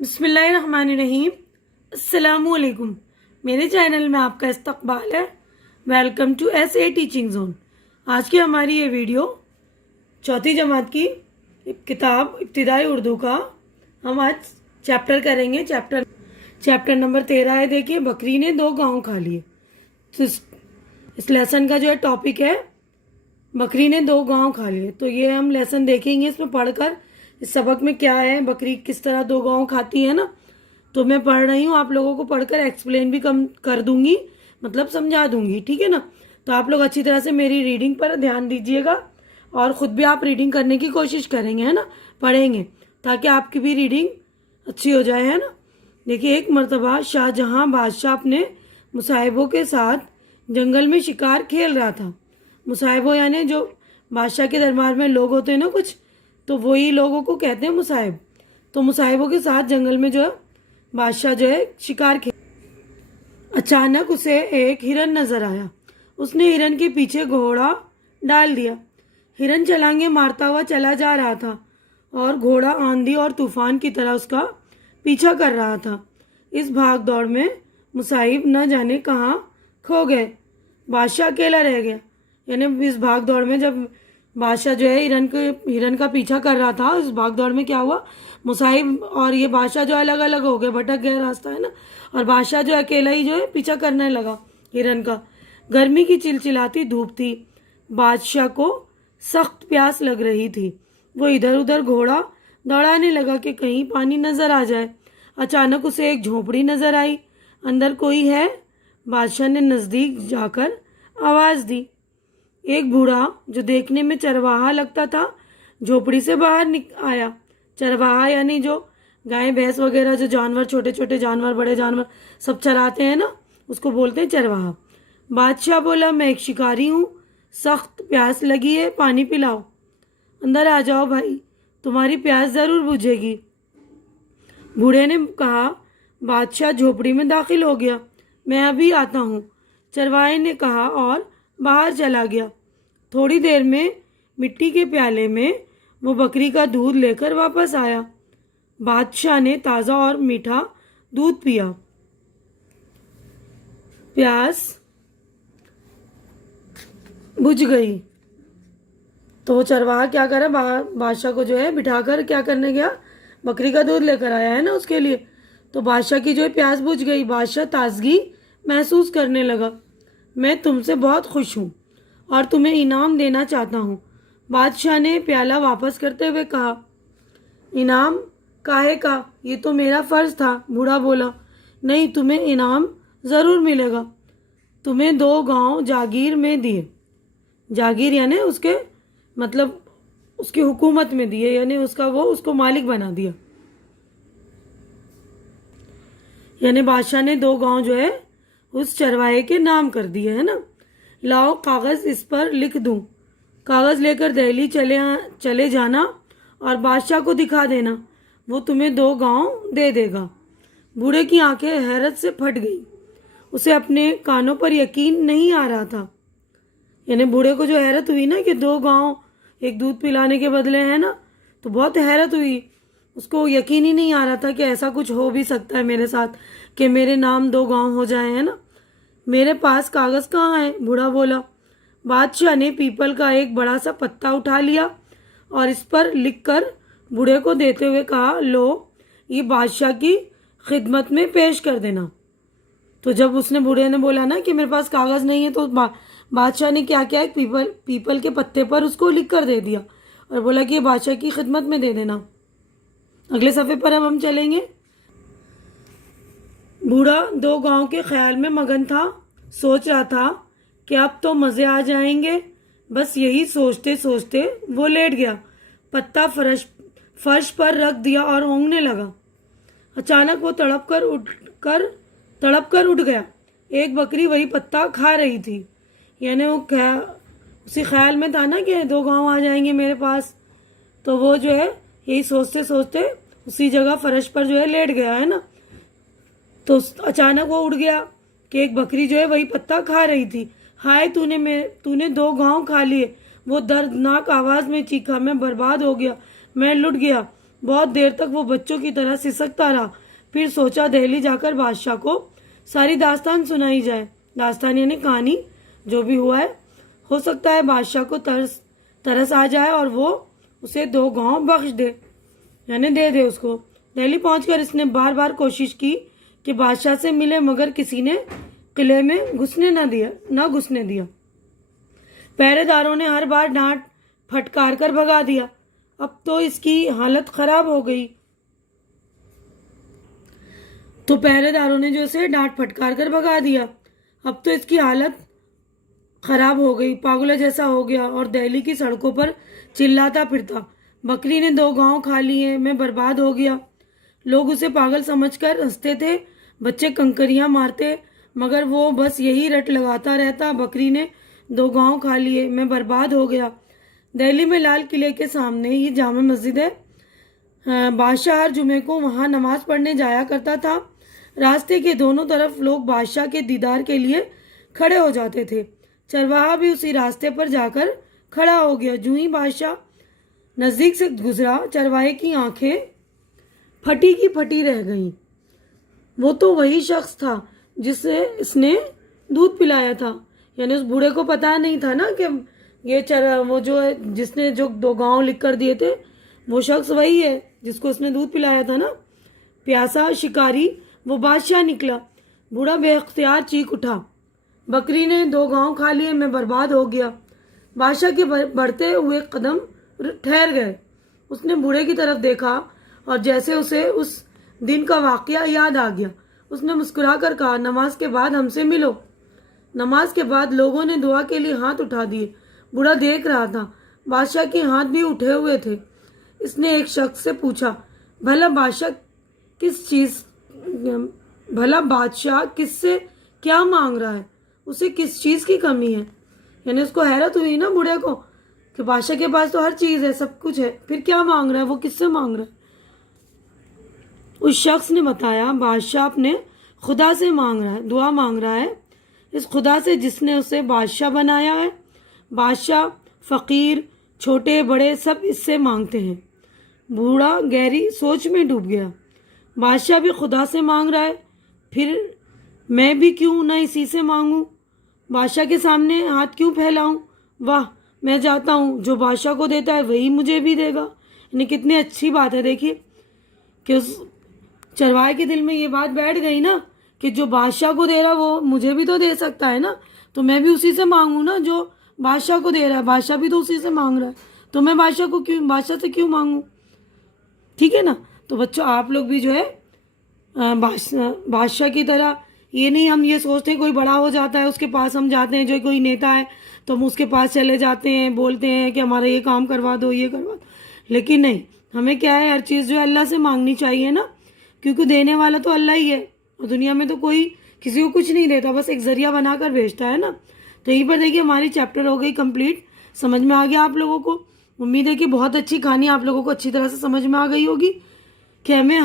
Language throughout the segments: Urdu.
بسم اللہ الرحمن الرحیم۔ السلام علیکم، میرے چینل میں آپ کا استقبال ہے۔ Welcome to S A teaching zone. آج کی ہماری یہ ویڈیو چوتھی جماعت کی کتاب ابتدائی اردو کا ہم آج چیپٹر کریں گے۔ چیپٹر نمبر 13 ہے۔ دیکھیے، بکری نے 2 گاؤں کھا لیے۔ تو اس لیسن کا جو ہے ٹاپک ہے بکری نے 2 گاؤں کھا لیے۔ تو یہ ہم لیسن دیکھیں گے، اس میں پڑھ کر اس سبق میں کیا ہے، بکری کس طرح 2 گاؤں کھاتی ہے نا۔ تو میں پڑھ رہی ہوں، آپ لوگوں کو پڑھ کر ایکسپلین بھی کر دوں گی، مطلب سمجھا دوں گی، ٹھیک ہے نا۔ تو آپ لوگ اچھی طرح سے میری ریڈنگ پر دھیان دیجیے گا اور خود بھی آپ ریڈنگ کرنے کی کوشش کریں گے، ہے نا، پڑھیں گے تاکہ آپ کی بھی ریڈنگ اچھی ہو جائے، ہے نا۔ دیکھیے، ایک مرتبہ شاہ جہاں بادشاہ اپنے مصاحبوں کے ساتھ جنگل میں شکار کھیل رہا تھا۔ مصاحبوں یعنی جو بادشاہ کے دربار میں لوگ ہوتے ہیں نا کچھ، تو وہی لوگوں کو کہتے ہیں مصاحب۔ تو مصاحبوں کے ساتھ جنگل میں جو ہے بادشاہ جو ہے شکار کھیل، اچانک اسے ایک ہرن نظر آیا۔ اس نے ہرن کے پیچھے گھوڑا ڈال دیا۔ ہرن چھلانگیں مارتا ہوا چلا جا رہا تھا اور گھوڑا آندھی اور طوفان کی طرح اس کا پیچھا کر رہا تھا۔ اس بھاگ دوڑ میں مصاحب نہ جانے کہاں کھو گئے۔ بادشاہ اکیلا رہ گیا۔ یعنی اس بھاگ دوڑ میں جب بادشاہ جو ہے ہرن کا پیچھا کر رہا تھا، اس بھاگ دوڑ میں کیا ہوا، مصاحب اور یہ بادشاہ جو الگ الگ ہو گئے، بھٹک گئے راستہ، ہے نا۔ اور بادشاہ جو اکیلا ہی جو ہے پیچھا کرنے لگا ہرن کا۔ گرمی کی چلچلاتی دھوپ تھی، بادشاہ کو سخت پیاس لگ رہی تھی۔ وہ ادھر ادھر گھوڑا دوڑانے لگا کہ کہیں پانی نظر آ جائے۔ اچانک اسے ایک جھونپڑی نظر آئی۔ اندر کوئی ہے؟ بادشاہ نے نزدیک جا کر آواز دی۔ ایک بوڑھا جو دیکھنے میں چرواہا لگتا تھا جھونپڑی سے باہر آیا۔ چرواہا یعنی جو گائے بھینس وغیرہ، جو جانور، چھوٹے چھوٹے جانور، بڑے جانور سب چراتے ہیں نا، اس کو بولتے ہیں چرواہا۔ بادشاہ بولا، میں ایک شکاری ہوں، سخت پیاس لگی ہے، پانی پلاؤ۔ اندر آ جاؤ بھائی، تمہاری پیاس ضرور بجھے گی۔ بوڑھے نے کہا۔ بادشاہ جھونپڑی میں داخل ہو گیا۔ میں ابھی آتا ہوں، چرواہے نے کہا اور باہر چلا گیا۔ تھوڑی دیر میں مٹی کے پیالے میں وہ بکری کا دودھ لے کر واپس آیا۔ بادشاہ نے تازہ اور میٹھا دودھ پیا۔ پیاس بجھ گئی۔ تو چرواہا کیا کرا، بادشاہ کو جو ہے بٹھا کر کیا کرنے گیا، بکری کا دودھ لے کر آیا ہے نا اس کے لیے۔ تو بادشاہ کی جو ہے پیاس بجھ گئی۔ بادشاہ تازگی محسوس کرنے لگا۔ میں تم سے بہت خوش ہوں اور تمہیں انعام دینا چاہتا ہوں۔ بادشاہ نے پیالہ واپس کرتے ہوئے کہا۔ انعام کاہے کا؟ یہ تو میرا فرض تھا، بوڑھا بولا۔ نہیں، تمہیں انعام ضرور ملے گا۔ تمہیں 2 گاؤں جاگیر میں دیے۔ جاگیر یعنی اس کے مطلب اس کی حکومت میں دیے، یعنی اس کو مالک بنا دیا۔ یعنی بادشاہ نے 2 گاؤں جو ہے اس چرواہے کے نام کر دیے، ہے نا۔ لاؤ کاغذ، اس پر لکھ دوں۔ کاغذ لے کر دہلی چلے جانا اور بادشاہ کو دکھا دینا، وہ تمہیں 2 گاؤں دے دے گا۔ بوڑھے کی آنکھیں حیرت سے پھٹ گئی۔ اسے اپنے کانوں پر یقین نہیں آ رہا تھا۔ یعنی بوڑھے کو جو حیرت ہوئی نا کہ 2 گاؤں ایک دودھ پلانے کے بدلے، ہے نا، تو بہت حیرت ہوئی۔ اس کو یقین ہی نہیں آ رہا تھا کہ ایسا کچھ ہو بھی سکتا ہے میرے ساتھ، کہ میرے نام 2 گاؤں ہو جائیں، ہے نا۔ میرے پاس کاغذ کہاں ہے؟ بوڑھا بولا۔ بادشاہ نے پیپل کا ایک بڑا سا پتا اٹھا لیا اور اس پر لکھ کر بوڑھے کو دیتے ہوئے کہا، لو، یہ بادشاہ کی خدمت میں پیش کر دینا۔ تو جب بوڑھے نے بولا نا کہ میرے پاس کاغذ نہیں ہے، تو بادشاہ نے کیا کیا، ایک پیپل کے پتے پر اس کو لکھ کر دے دیا اور بولا کہ یہ بادشاہ کی خدمت میں دے دینا۔ اگلے صفحے پر اب ہم چلیں گے۔ بوڑھا 2 گاؤں کے خیال میں مگن تھا، سوچ رہا تھا کہ اب تو مزے آ جائیں گے۔ بس یہی سوچتے سوچتے وہ لیٹ گیا، پتا فرش پر رکھ دیا اور اونگنے لگا۔ اچانک وہ تڑپ کر اٹھ گیا۔ ایک بکری وہی پتا کھا رہی تھی۔ یعنی وہ اسی خیال میں تھا نا کہ 2 گاؤں آ جائیں گے میرے پاس، تو وہ جو ہے یہی سوچتے سوچتے اسی جگہ فرش پر جو ہے لیٹ گیا، ہے نا۔ تو اچانک وہ اٹھ گیا کہ ایک بکری جو ہے وہی پتا کھا رہی تھی۔ ہائے، تو نے 2 گاؤں کھا لیے، وہ دردناک آواز میں چیخا۔ میں برباد ہو گیا، میں لٹ گیا، بہت دیر تک وہ بچوں کی طرح سسکتا رہا. پھر سوچا دہلی جا کر بادشاہ کو ساری داستان سنائی جائے. داستان یعنی کہانی، جو بھی ہوا ہے. ہو سکتا ہے بادشاہ کو ترس آ جائے اور وہ اسے 2 گاؤں بخش دے، یعنی دے دے اس کو. دہلی پہنچ کر اس نے بار بار کوشش کی کہ بادشاہ سے ملے، مگر کسی نے قلعے میں نہ گھسنے دیا. پہرے داروں نے ہر بار ڈانٹ پھٹکار کر بھگا دیا. اب تو اس کی حالت خراب ہو گئی. تو پہرے داروں نے جو اسے ڈانٹ پھٹکار کر بھگا دیا. اب تو اس کی حالت خراب ہو گئی، پاگل جیسا ہو گیا اور دہلی کی سڑکوں پر چلاتا پھرتا. بکری نے 2 گاؤں کھا لیے، میں برباد ہو گیا. لوگ اسے پاگل سمجھ کر ہنستے تھے، بچے کنکریاں مارتے، مگر وہ بس یہی رٹ لگاتا رہتا. بکری نے 2 گاؤں کھا لیے، میں برباد ہو گیا. دہلی میں لال قلعے کے سامنے یہ جامع مسجد ہے. بادشاہ ہر جمعے کو وہاں نماز پڑھنے جایا کرتا تھا. راستے کے دونوں طرف لوگ بادشاہ کے دیدار کے لیے کھڑے ہو جاتے تھے. چرواہا بھی اسی راستے پر جا کر کھڑا ہو گیا. جو ہی بادشاہ نزدیک سے گزرا، چرواہے کی آنکھیں پھٹی کی پھٹی رہ گئیں. وہ تو وہی شخص تھا جسے اس نے دودھ پلایا تھا. یعنی اس بوڑھے کو پتا نہیں تھا نا کہ وہ جو ہے جس نے جو 2 گاؤں لکھ کر دیے تھے، وہ شخص وہی ہے جس کو اس نے دودھ پلایا تھا نا. پیاسا شکاری وہ بادشاہ نکلا. بوڑھا بے اختیار چیخ اٹھا، بکری نے 2 گاؤں کھا لیے، میں برباد ہو گیا. بادشاہ کے بڑھتے ہوئے قدم ٹھہر گئے. اس نے بوڑھے کی طرف دیکھا اور جیسے اسے اس دن کا واقعہ یاد آ گیا. اس نے مسکرا کر کہا، نماز کے بعد ہم سے ملو. نماز کے بعد لوگوں نے دعا کے لیے ہاتھ اٹھا دیے. بوڑھا دیکھ رہا تھا، بادشاہ کے ہاتھ بھی اٹھے ہوئے تھے. اس نے ایک شخص سے پوچھا، بھلا بادشاہ کس سے کیا مانگ رہا ہے؟ اسے کس چیز کی کمی ہے؟ یعنی اس کو حیرت ہوئی نا بوڑھے کو کہ بادشاہ کے پاس تو ہر چیز ہے، سب کچھ ہے، پھر کیا مانگ رہا ہے؟ وہ کس سے مانگ رہا ہے؟ اس شخص نے بتایا، بادشاہ اپنے خدا سے مانگ رہا ہے، دعا مانگ رہا ہے، اس خدا سے جس نے اسے بادشاہ بنایا ہے. بادشاہ، فقیر، چھوٹے بڑے سب اس سے مانگتے ہیں. بوڑھا گہری سوچ میں ڈوب گیا. بادشاہ بھی خدا سے مانگ رہا ہے، پھر میں بھی کیوں نہ اسی سے مانگوں؟ بادشاہ کے سامنے ہاتھ کیوں پھیلاؤں؟ واہ، میں جاتا ہوں، جو بادشاہ کو دیتا ہے وہی مجھے بھی دے گا. یعنی کتنی اچھی بات ہے. دیکھیے کہ اس چرواہے کے دل میں یہ بات بیٹھ گئی نا کہ جو بادشاہ کو دے رہا وہ مجھے بھی تو دے سکتا ہے نا. تو میں بھی اسی سے مانگوں نا جو بادشاہ کو دے رہا ہے. بادشاہ بھی تو اسی سے مانگ رہا ہے، تو میں بادشاہ سے کیوں مانگوں؟ ٹھیک ہے نا. تو بچوں، آپ لوگ بھی جو ہے بادشاہ کی طرح، یہ نہیں ہم یہ سوچتے ہیں کوئی بڑا ہو جاتا ہے اس کے پاس ہم جاتے ہیں، جو کوئی نیتا ہے تو ہم اس کے پاس چلے جاتے ہیں، بولتے ہیں کہ ہمارا یہ کام کروا دو، یہ کروا دو. لیکن نہیں، ہمیں کیا ہے، ہر چیز جو ہے اللہ سے مانگنی چاہیے نا، کیونکہ دینے والا تو اللہ ہی ہے. اور دنیا میں تو کوئی کسی کو کچھ نہیں دیتا، بس ایک ذریعہ بنا کر بھیجتا ہے نا. تو یہیں پر دیکھیے ہماری چیپٹر ہو گئی کمپلیٹ. سمجھ میں آ گیا آپ لوگوں کو؟ امید ہے کہ بہت اچھی کہانی آپ لوگوں کو اچھی طرح سے سمجھ میں آ گئی ہوگی کہ ہمیں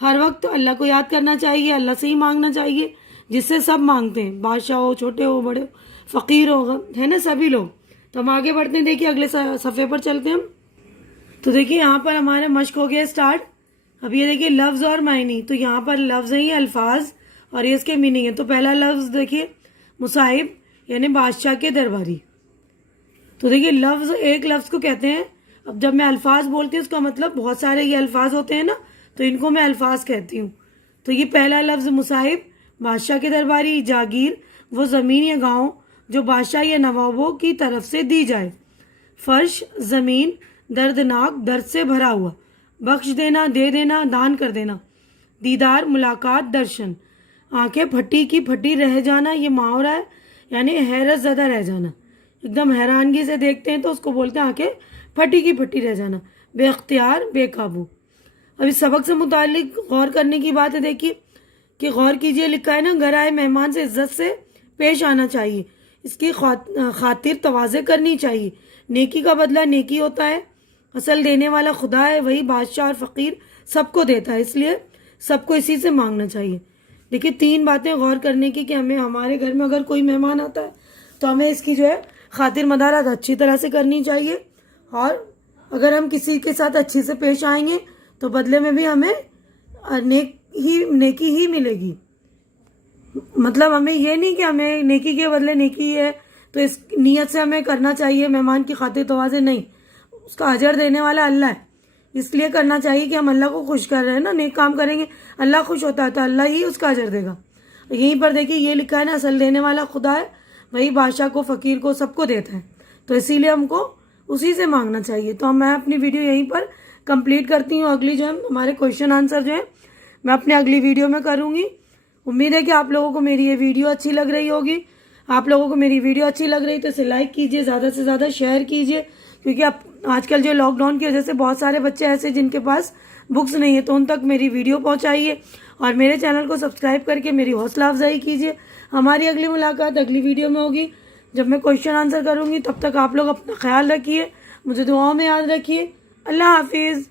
ہر وقت اللہ کو یاد کرنا چاہیے، اللہ سے ہی مانگنا چاہیے جس سے سب مانگتے ہیں، بادشاہ ہو، چھوٹے ہو، بڑے ہو، فقیر ہو، ہے نا، سبھی لوگ. تو ہم آگے بڑھتے ہیں. دیکھیے اگلے صفحے پر چلتے ہیں ہم. تو دیکھیے یہاں پر ہمارے مشق ہو گیا اسٹارٹ. اب یہ دیکھیے لفظ اور معنی. تو یہاں پر لفظ ہیں، یہ الفاظ، اور یہ اس کے میننگ ہے. تو پہلا لفظ دیکھیے مصاحب، یعنی بادشاہ کے درباری. تو دیکھیے لفظ، ایک لفظ کو کہتے ہیں، اب جب میں الفاظ بولتی ہوں اس کا مطلب بہت سارے یہ الفاظ ہوتے ہیں نا، تو ان کو میں الفاظ کہتی ہوں. تو یہ پہلا لفظ مصاحب، بادشاہ کے درباری. جاگیر، وہ زمین یا گاؤں جو بادشاہ یا نوابوں کی طرف سے دی جائے. فرش، زمین. دردناک، درد سے بھرا ہوا. بخش دینا، دے دینا، دان کر دینا. دیدار، ملاقات، درشن. آنکھیں پھٹی کی پھٹی رہ جانا، یہ محاورہ ہے، یعنی حیرت زدہ رہ جانا، ایک دم حیرانگی سے دیکھتے ہیں تو اس کو بولتے ہیں آنکھیں پھٹی کی پھٹی رہ جانا. بے اختیار، بے قابو. اب اس سبق سے متعلق غور کرنے کی بات ہے. دیکھیے کہ غور کیجئے، لکھا ہے نا، گھر آئے مہمان سے عزت سے پیش آنا چاہیے، اس کی خاطر تواضع کرنی چاہیے. نیکی کا بدلہ نیکی ہوتا ہے. اصل دینے والا خدا ہے، وہی بادشاہ اور فقیر سب کو دیتا ہے، اس لیے سب کو اسی سے مانگنا چاہیے. دیکھیے 3 باتیں غور کرنے کی کہ ہمیں ہمارے گھر میں اگر کوئی مہمان آتا ہے تو ہمیں اس کی جو ہے خاطر مدارت اچھی طرح سے کرنی چاہیے. اور اگر ہم کسی کے ساتھ اچھی سے پیش آئیں گے تو بدلے میں بھی ہمیں نیکی ہی ملے گی. مطلب ہمیں یہ نہیں کہ ہمیں نیکی کے بدلے نیکی ہے تو اس نیت سے ہمیں کرنا چاہیے مہمان کی خاطر تواضع، نہیں، اس کا اجر دینے والا اللہ ہے. اس لیے کرنا چاہیے کہ ہم اللہ کو خوش کر رہے ہیں نا، نیک کام کریں گے اللہ خوش ہوتا ہے تو اللہ ہی اس کا اجر دے گا. یہیں پر دیکھیے یہ لکھا ہے نا، اصل دینے والا خدا ہے، وہی بادشاہ کو، فقیر کو، سب کو دیتا ہے. تو اسی لیے ہم کو اسی سے مانگنا چاہیے. تو میں اپنی ویڈیو یہیں پر کمپلیٹ کرتی ہوں. اگلی جو ہے ہمارے کویشچن آنسر جو ہے میں اپنے اگلی ویڈیو میں کروں گی. امید ہے کہ آپ لوگوں کو میری یہ ویڈیو اچھی لگ رہی ہوگی. آپ لوگوں کو میری ویڈیو اچھی لگ رہی تو اسے لائک کیجیے، زیادہ سے زیادہ شیئر کیجیے، کیونکہ اب آج کل جو لاک ڈاؤن کی وجہ سے بہت سارے بچے ایسے جن کے پاس بکس نہیں ہے، تو ان تک میری ویڈیو پہنچائیے اور میرے چینل کو سبسکرائب کر کے میری حوصلہ افزائی کیجیے. ہماری اگلی ملاقات اگلی ویڈیو میں ہوگی جب میں کویشچن آنسر کروں گی. تب تک آپ لوگ اپنا خیال رکھیے، مجھے دعاؤں میں یاد رکھیے. اللہ حافظ.